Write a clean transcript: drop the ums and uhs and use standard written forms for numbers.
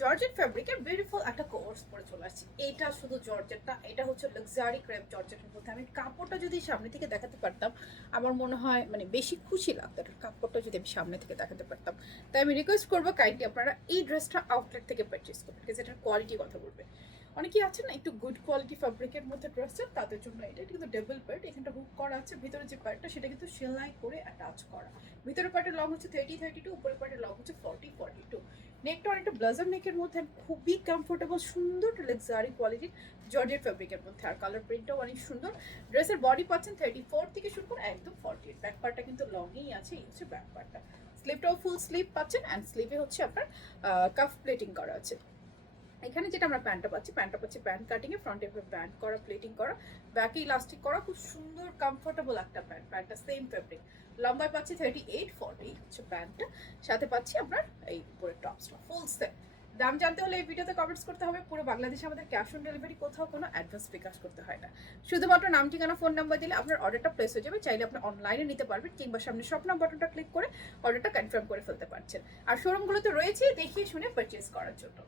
Georgette ফ্যাব্রিকের beautiful একটা course পরে চলে আসছে। এটা শুধু জর্জেটটা, এটা হচ্ছে লাক্সারি ক্রেপ জর্জেটের মধ্যে। আমি কাপড়টা যদি সামনে থেকে দেখাতে পারতাম আমার মনে হয় মানে বেশি খুশি লাগতো, এটার কাপড়টা যদি আমি সামনে থেকে দেখাতে পারতাম। তাই আমি রিকোয়েস্ট করবো কাইন্ডলি আপনারা এই ড্রেসটা আউটলেট থেকে পারচেস করবেন, বিকজ এটার কোয়ালিটি কথা বলবে। অনেকেই আছে না একটু গুড কোয়ালিটি ফ্যাব্রিকের মধ্যে ড্রেসটা, তাদের জন্য এটা কিন্তু ডাবল প্যাড, এখানটা হুক করা আছে, ভিতরে যে প্যাডটা সেটা কিন্তু সেলাই করে অ্যাটাচ করা। ভিতরে প্যাডের লং হচ্ছে 30-32, উপরে প্যাডের লং হচ্ছে 40-42। নেকটা অনেকটা ব্লাজার নেকের মধ্যে, খুবই কমফোর্টেবল, সুন্দর লাক্সারি কোয়ালিটির জর্জেট ফ্যাব্রিকের মধ্যে। আর কালার প্রিন্টটাও অনেক সুন্দর। ড্রেসের বডি পাচ্ছেন 34 থেকে শুরু করে একদম 48। ব্যাক পার্টটা কিন্তু লংই আছে, এই হচ্ছে ব্যাক পার্টটা। স্লিভটাও ফুল স্লিভ পাচ্ছেন, অ্যান্ড স্লিভে হচ্ছে আপনার কাফ প্লেটিং করা আছে। এখানে যেটা আমরা প্যান্টটা পাচ্ছি প্যান্ট কাটিংয়ে, ফ্রন্টে ব্যান্ড করা, প্লেটিং করা, ব্যাকে ইলাস্টিক করা, খুব সুন্দর কমফোর্টেবল একটা প্যান্ট। প্যান্টটা সেম ফেব্রিক, লম্বায় পাচ্ছি 38-40 হচ্ছে প্যান্টটা। সাথে পাচ্ছি আপনার এই উপরে টপসটা ফুল সেট। দাম জানতে হলে এই ভিডিওতে কমেন্টস করতে হবে। পুরো বাংলাদেশে আমাদের ক্যাশ অন ডেলিভারি, কোথাও কোনো অ্যাডভান্স বিকাশ করতে হয় না। শুধুমাত্র নাম, ঠিকানা, ফোন নাম্বার দিলে আপনার অর্ডারটা প্লেস হয়ে যাবে। চাইলে আপনি অনলাইনে নিতে পারবেন, কিংবা সামনে শপ নাম বাটনটা ক্লিক করে অর্ডারটা কনফার্ম করে ফেলতে পারছেন। আর শোরুমগুলোতে রয়েছে দেখিয়ে শুনে পারচেস করার জন্য।